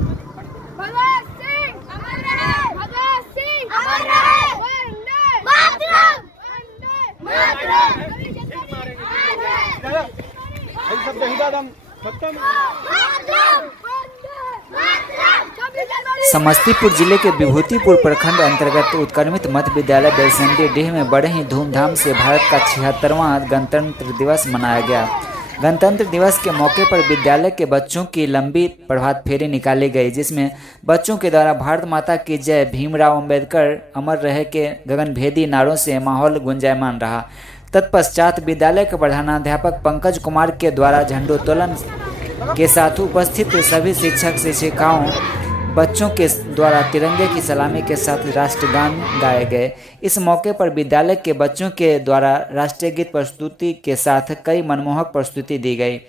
भगत सिंह अमर रहे, भगत सिंह अमर रहे, वंदे मातरम, वंदे मातरम। समस्तीपुर जिले के विभूतिपुर प्रखंड अंतर्गत उत्क्रमित मध्य विद्यालय बेलसंडी डीह में बड़े ही धूमधाम से भारत का 76वां गणतंत्र दिवस मनाया गया। गणतंत्र दिवस के मौके पर विद्यालय के बच्चों की लंबी प्रभात फेरी निकाली गई, जिसमें बच्चों के द्वारा भारत माता की जय, भीमराव अंबेडकर अमर रहे के गगनभेदी नारों से माहौल गुंजायमान रहा। तत्पश्चात विद्यालय के प्रधानाध्यापक पंकज कुमार के द्वारा झंडोत्तोलन के साथ उपस्थित सभी शिक्षक शिक्षिकाओं बच्चों के द्वारा तिरंगे की सलामी के साथ राष्ट्रगान गाए गए। इस मौके पर विद्यालय के बच्चों के द्वारा राष्ट्रीय गीत प्रस्तुति के साथ कई मनमोहक प्रस्तुति दी गई।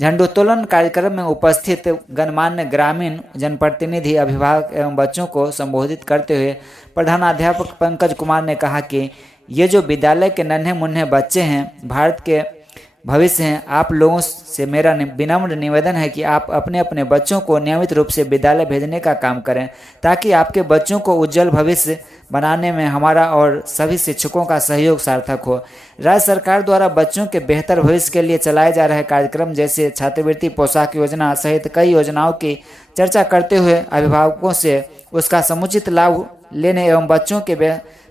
झंडोत्तोलन कार्यक्रम में उपस्थित गणमान्य ग्रामीण जनप्रतिनिधि, अभिभावक एवं बच्चों को संबोधित करते हुए प्रधानाध्यापक पंकज कुमार ने कहा कि ये जो विद्यालय के नन्हे मुन्ने बच्चे हैं, भारत के भविष्य हैं। आप लोगों से मेरा विनम्र निवेदन है कि आप अपने अपने बच्चों को नियमित रूप से विद्यालय भेजने का काम करें, ताकि आपके बच्चों को उज्जवल भविष्य बनाने में हमारा और सभी शिक्षकों का सहयोग सार्थक हो। राज्य सरकार द्वारा बच्चों के बेहतर भविष्य के लिए चलाए जा रहे कार्यक्रम जैसे छात्रवृत्ति, पोशाक योजना सहित कई योजनाओं की चर्चा करते हुए अभिभावकों से उसका समुचित लाभ लेने एवं बच्चों के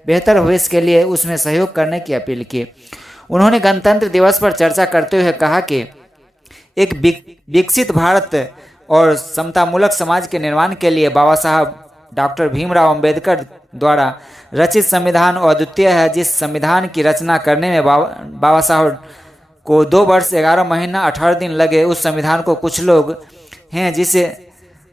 बेहतर भविष्य के लिए उसमें सहयोग करने की अपील की। उन्होंने गणतंत्र दिवस पर चर्चा करते हुए कहा कि एक विकसित भारत और समतामूलक समाज के निर्माण के लिए बाबा साहब डॉक्टर भीमराव अंबेडकर द्वारा रचित संविधान अद्वितीय है। जिस संविधान की रचना करने में बाबा साहब को 2 वर्ष 11 महीना 18 दिन लगे, उस संविधान को कुछ लोग हैं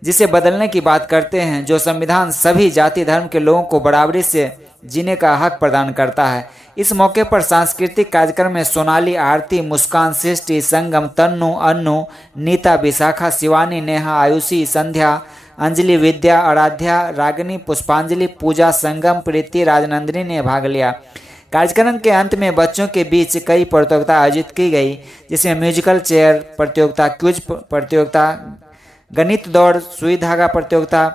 जिसे बदलने की बात करते हैं। जो संविधान सभी जाति धर्म के लोगों को बराबरी से जीने का हक प्रदान करता है। इस मौके पर सांस्कृतिक कार्यक्रम में सोनाली, आरती, मुस्कान, सृष्टि, संगम, तन्नू, अन्नू, नीता, विशाखा, शिवानी, नेहा, आयुषी, संध्या, अंजलि, विद्या, आराध्या, रागिनी, पुष्पांजलि, पूजा, संगम, प्रीति, राजनंदिनी ने भाग लिया। कार्यक्रम के अंत में बच्चों के बीच कई प्रतियोगिता आयोजित की गई, जिसमें म्यूजिकल चेयर प्रतियोगिता, क्विज प्रतियोगिता, गणित दौड़, सुई धागा प्रतियोगिता,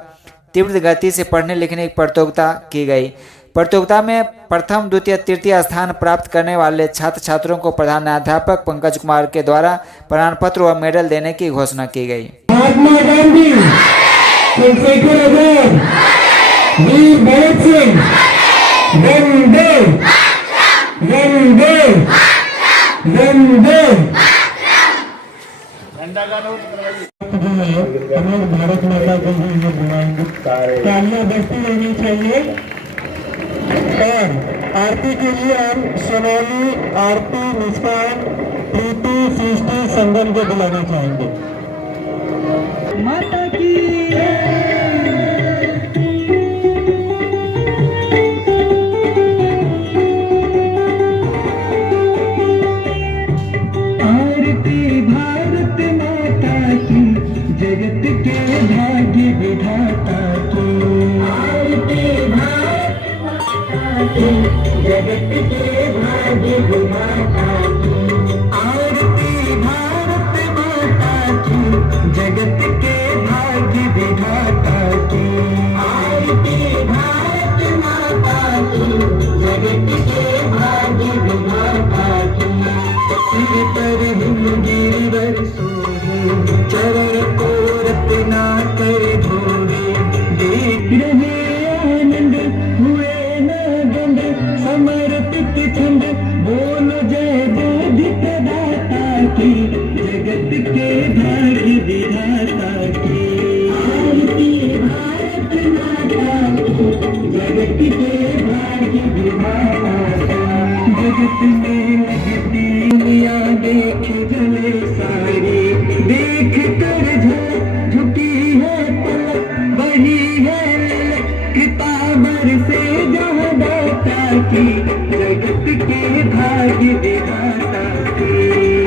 तीव्र गति से पढ़ने लिखने की प्रतियोगिता की गई। प्रतियोगिता में प्रथम, द्वितीय, तृतीय स्थान प्राप्त करने वाले छात्र छात्रों को प्रधानाध्यापक पंकज कुमार के द्वारा प्रमाण पत्र व मेडल देने की घोषणा की गई। महात्मा गांधी, चंद्रशेखर आजाद, वीर भगत सिंह, वंदे वंदे वंदे। हमें भारत माता को तालियां बजती रहनी चाहिए। और आरती के लिए हम सोनाली, आरती, मुस्कान, प्रीति, सृष्टि, संगम को बुलाना चाहेंगे। माता की आरती भारत माता की, जगत के भाग्य विधाता की। आरती जगत के भाग्य विधाता की। आरती भारत माता की, जगत के भाग्य विधाता की। आरती भारत माता की, जगत के भाग्य विधाता की। सिर पर गिरवर सोहे, चरण को रत्ना कर धोए। देख रहे आनंद हुए समर्पित छंद, बोलो जय बोधित दाता की, जगत के भाग्य विधाता की। आरती भारत माता की, जगत के भाग्य विधाता की। जगत में लगती दुनिया देख जले सारी, देख कर झुकी है पलक, वही है कृपा बरसे जहाँ दाता की, जगत के भाग्य विधाता की।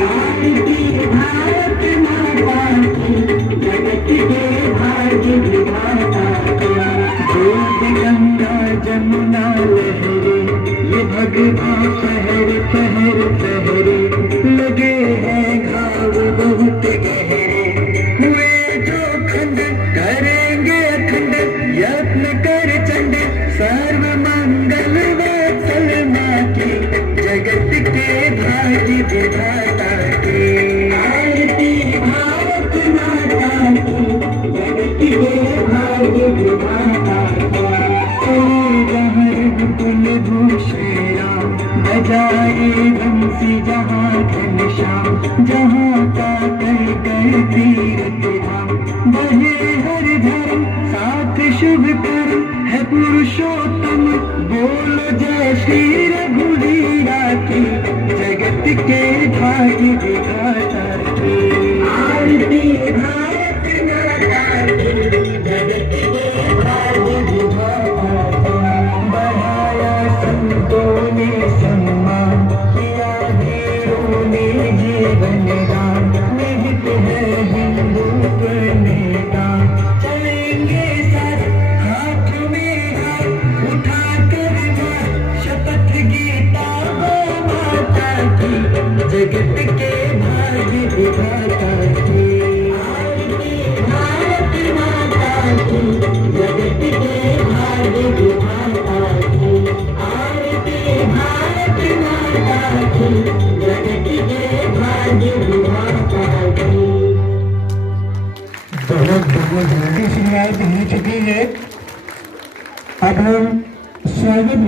आरती भारत माता की, जगत के भाग्य विधाता की। दूध गंगा जमुना लहरे, ये भगवान शहर शहर शहरे, लगे हैं घाव बहुत गहरे। हुए जो खंड करेंगे अखंड यत्न कर चंड सर्व मंगल वत्सल माँ की जगत के भाग्य विधाता की आरती भारत माता की जगत के भाग्य विधाता बजाए बंसी जहाँ घनश्याम जहाँ का कर कर तीरथ धाम बहे हर धर्म साथ शुभ कर्म है पुरुषोत्तम बोलो जय श्री रघुवीरा की जगत के भाग्य विधाता की आरती भारत माता की जगत के भाग्य विधाता की बढ़ाया संतों ने सम्मान किया वीरों ने जीवन दान निहित है हिंदू नेता चलेंगे साथ हाथ में हाथ उठा कर शपथ गीता माता की जगत के भाग्य विधाता की आरती भारत माता की जगत के भाग्य विधाता की आरती भारत माता की जगत के भाग्य विधाता की। बहुत बहुत जल्दी शुरुआत हो चुकी है। अब हम स्वागत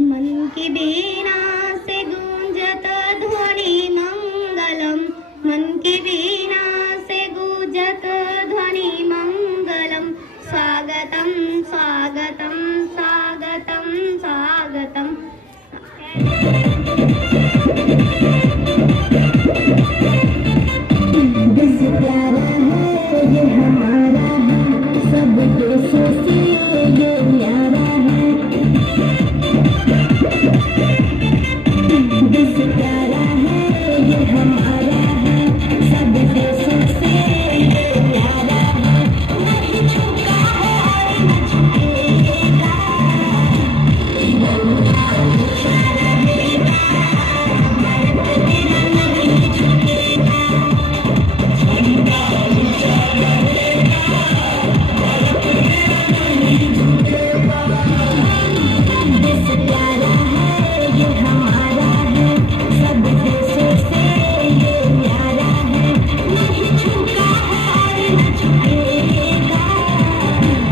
मन की वीणा से गूंजत ध्वनि मंगलम मन की वीणा से गूंजत ध्वनि मंगलम स्वागतम स्वागतम स्वागतम स्वागतम देश प्यारा है ये हमारा है सब देशों से ये न्यारा है देश प्यारा है ये हमारा है सब देशों से ये न्यारा है नहीं झुका है न झुकेगा देश प्यारा है ये हमारा है सब देशों से ये न्यारा है नहीं झुका है न झुकेगा नहीं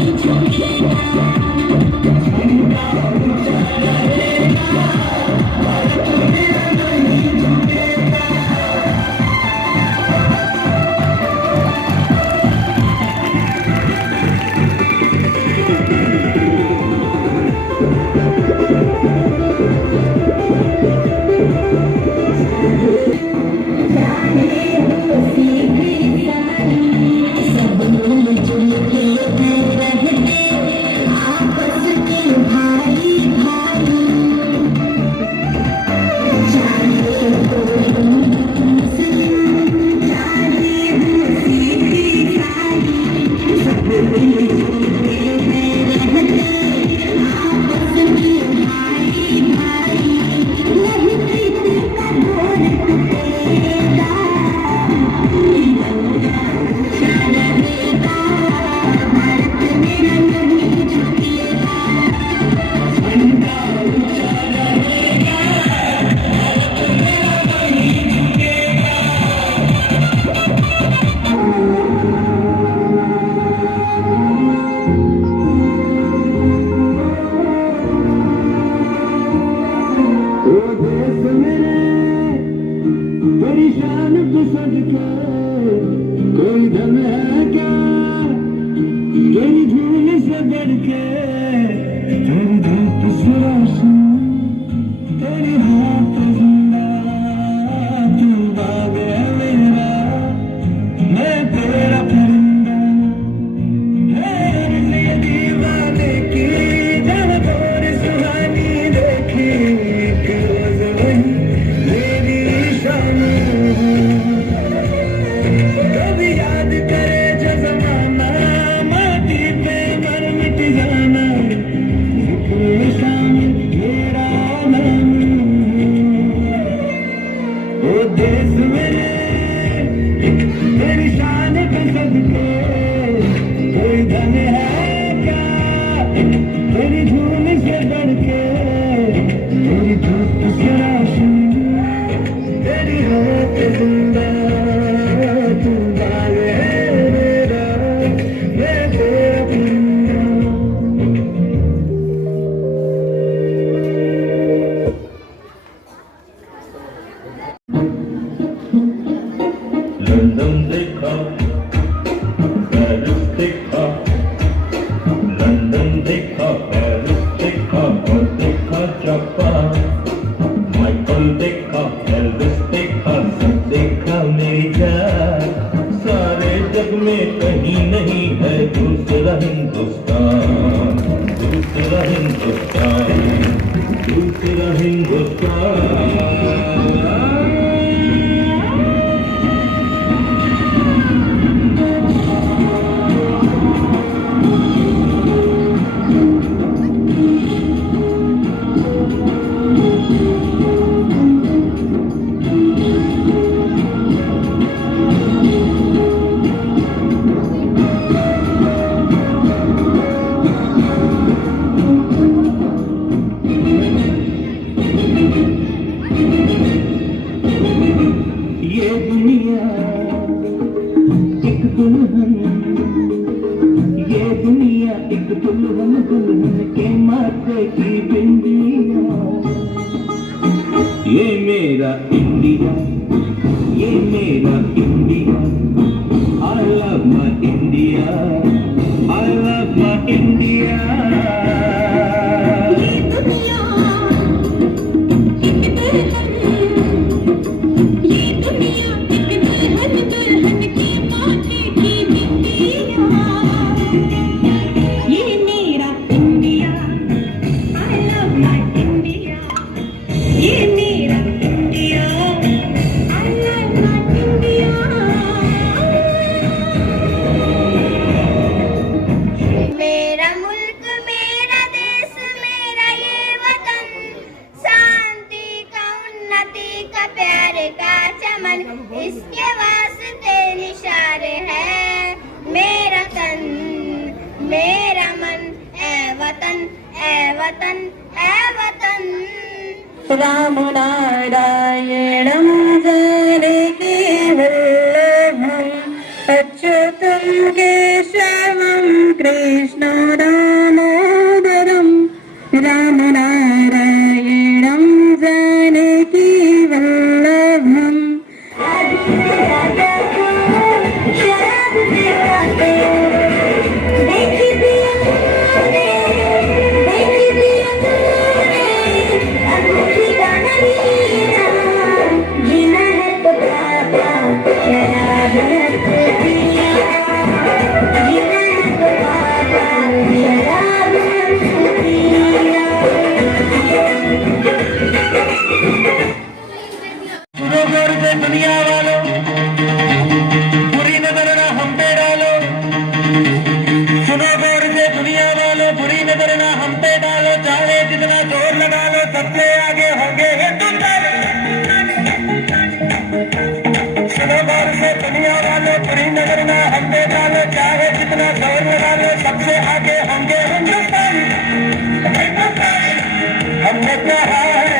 झुकेगा सब मिलजुल के रहते आपस के भाई भाई चाहे कोई मुस्लिम चाहे वो सिख ईसाई सब मिलजुल के रहते आपस में भाई भाई नहीं किसी का ढोल टूटेगा तेरी शान को सदके कोई दम है क्या तेरी धूल से बढ़ के तेरी धूप से रोशन तेरी हाथ जिंदा तू बाग है मेरा मैं तेरा परिंदा है अर्ज़ ये दीवाने की जब तोर सुहानी देखी एक रोज वही मेरी शान कभी याद करे ओ देश मेरे तेरी शान पे सदके कोई धन है क्या तेरी धूम से बढ़ के तेरी धूप से रोशन तेरी रात जिंदा तू बाले मेरा मैं तेरा लंदन देखा पेरिस देखा लंदन देखा पेरिस देखा और देखा जापान माइकल देखा एल्विस देखा सब देखा मेरी जान सारे जग में कहीं नहीं है दूसरा हिंदुस्तान दूसरा हिंदुस्तान दूसरा हिंदुस्तान ये दुनिया एक दुल्हन ये दुनिया एक दुल्हन दुल्हन के माथे की बिंदिया ये मेरा इंडिया ये मेरा India I love my India I love my India मेरा मुल्क मेरा देश मेरा ये वतन शांति का उन्नति का प्यारे का चमन इसके वास्ते निशारे है मेरा तन मेरा मन ए वतन ए वतन ए वतन राम नारायणं जानकी वल्लभम् अच्युतं केशवं कृष्णो दामोदरम् राम नारायणं जानकी वल्लभम् दुनिया वालों बुरी नजर ना हम पे डालो सुनो गौर से दुनिया वालों बुरी नजर ना हम पे डालो चाहे जितना जोर लगा लो सबसे आगे होंगे हिंदुस्तान सुनो गौर से दुनिया वालों बुरी नजर ना हम पे डालो चाहे जितना जोर लगा लो सबसे आगे होंगे हिंदुस्तान हमने कहा है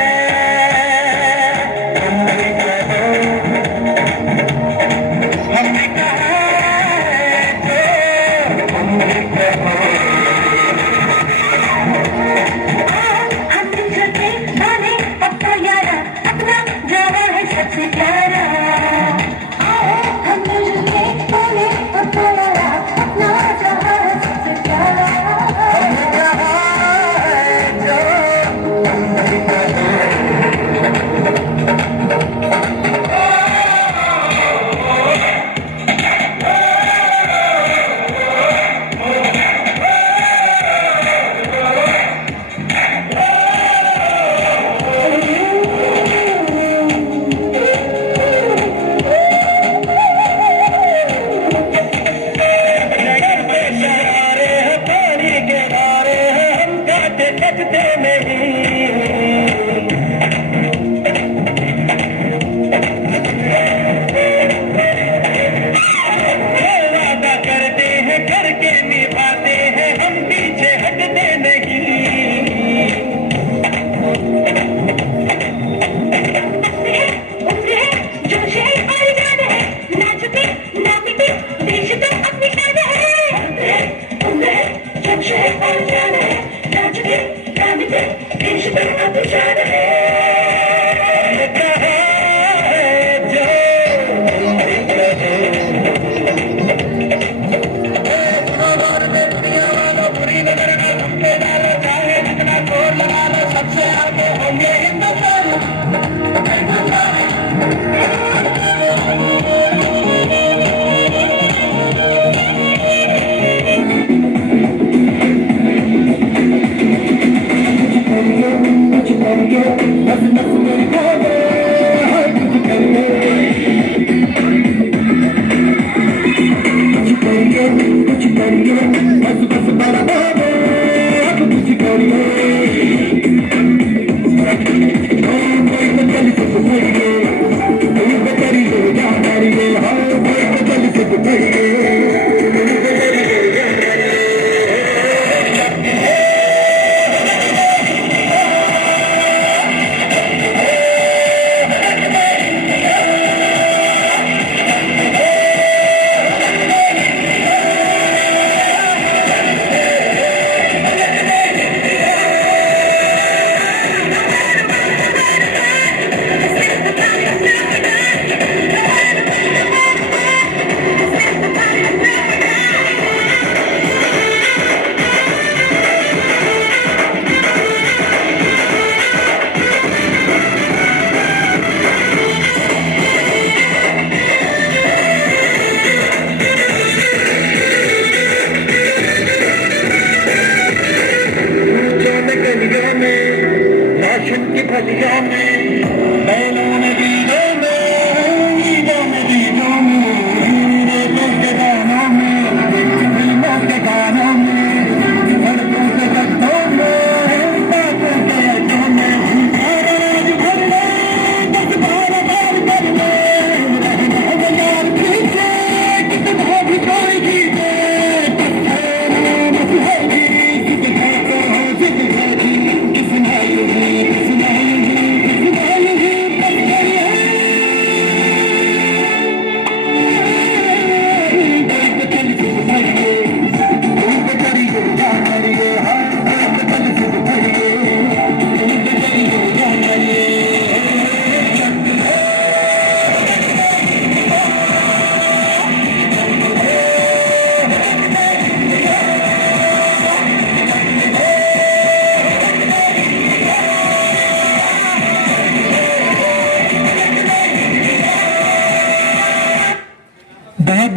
हमने कहा हम छोटे गाने अपना यारा अपना जाना है सबसे प्यारा हम छोटे गाने अपना यारा अपना जाना है सबसे प्यारा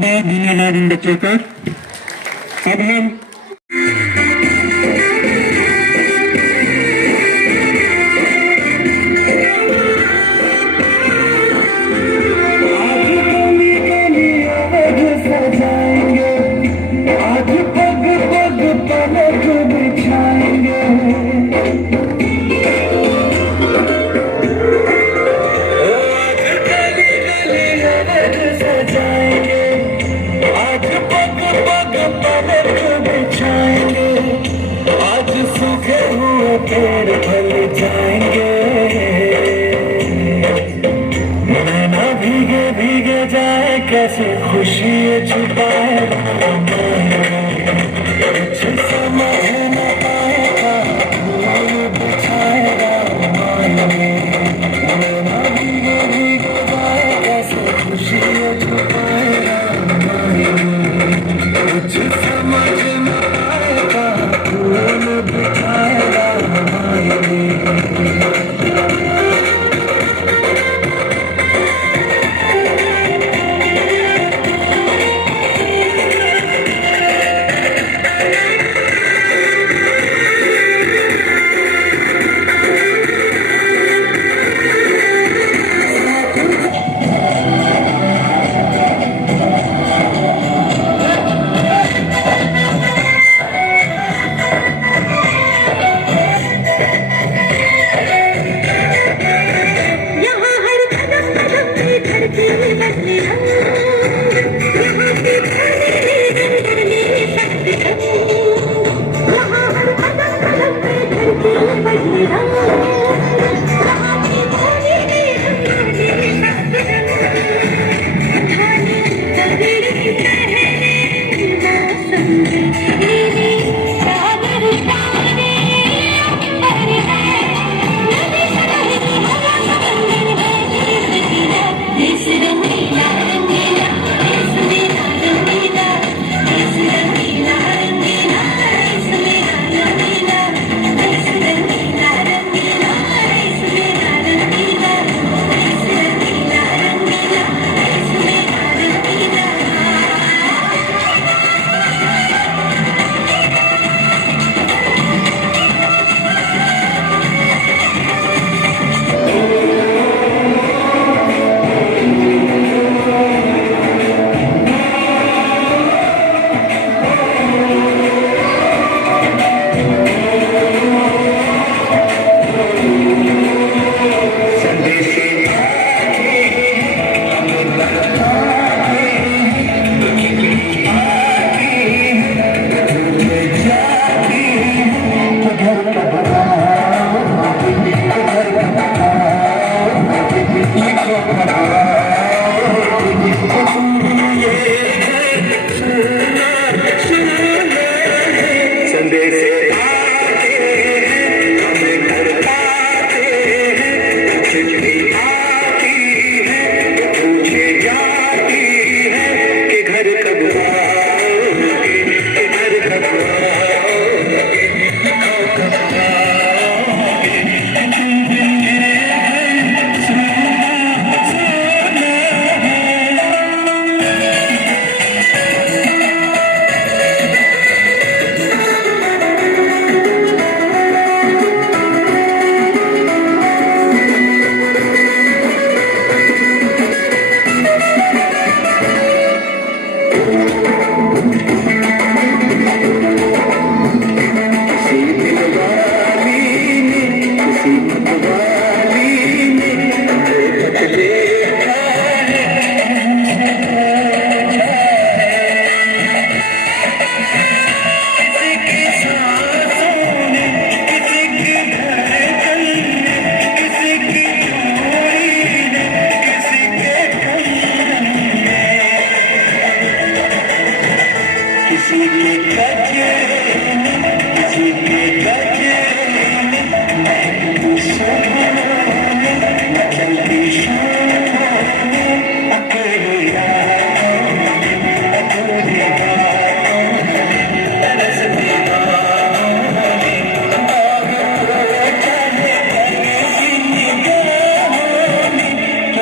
बहुत धन्यवाद इन बच्चों का। अब हम कैसे खुशी छुपाए कुछ समझ न पाएगा बिछाएगा भीगे भीगे जाए कैसे खुशी छुपाएगा कुछ समझ न पाएगा फूल बिछाएगा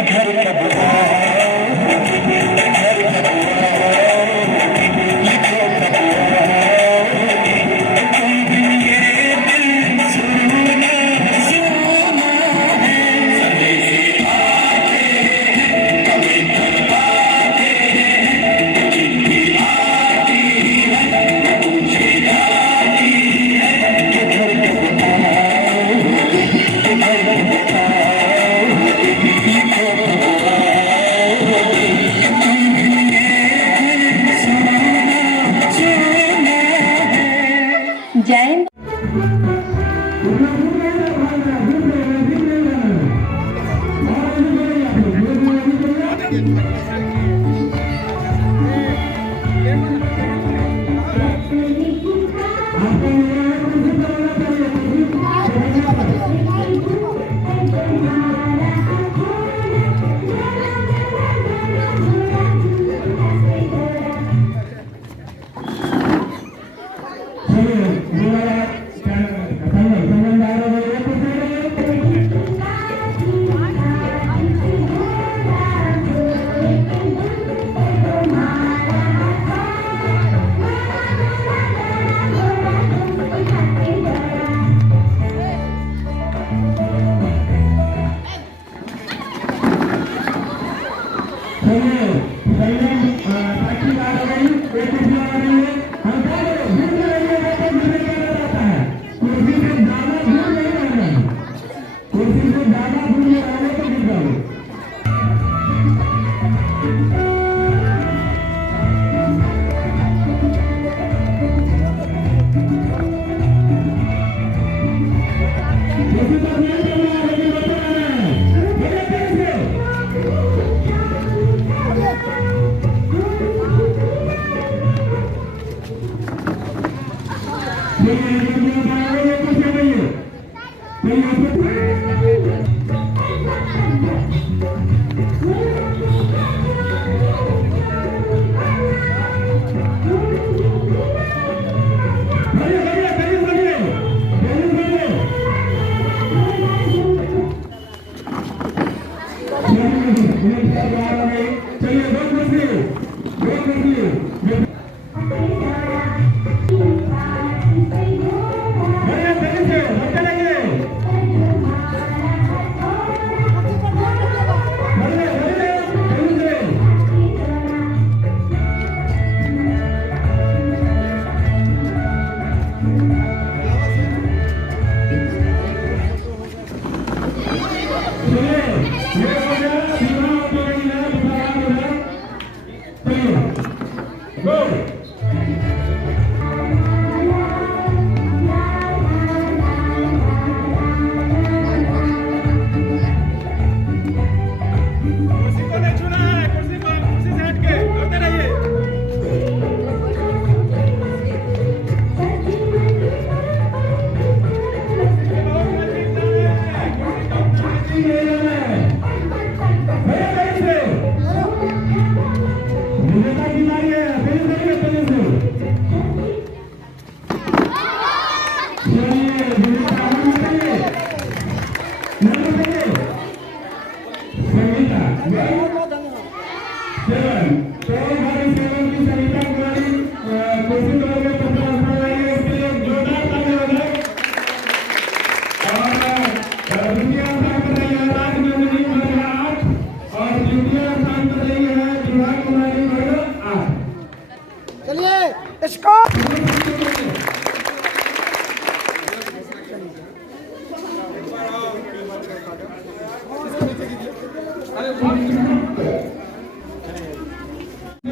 घर कब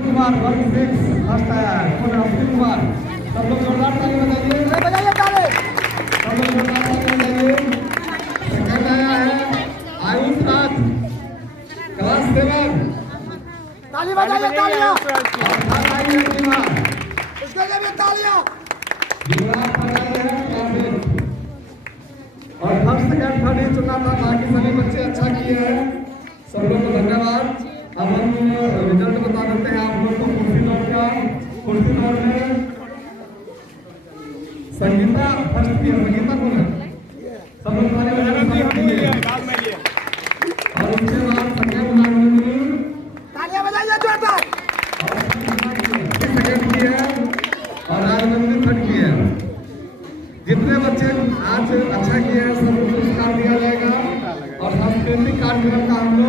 कुमार वर्ग 6 फर्स्ट आया है कुमार सब लोग जोरदार ताली बजाइए बजाइए ताली सब लोग जोरदार ताली बजाइए सेकंड आया है आयुष राज क्लास 7 ताली बजाइए तालियां इसको दीजिए तालियां और फर्स्ट सेकंड थर्ड ही चुना था बाकी सभी बच्चे अच्छा किए हैं सब लोग को धन्यवाद अब हम रिजल्ट बता देते हैं आप लोग को कुर्सी दौड़ में संगीता फर्स्ट की संगीता कौन है सब लोग और उसके बाद सेकंड नागमणि तालियां बजाइए जोरदार सेकंड की है और राजमंदिर थर्ड की है जितने बच्चे आज अच्छा किए हैं सबको पुरस्कार दिया जाएगा और सांस्कृतिक कार्यक्रम का हम लोग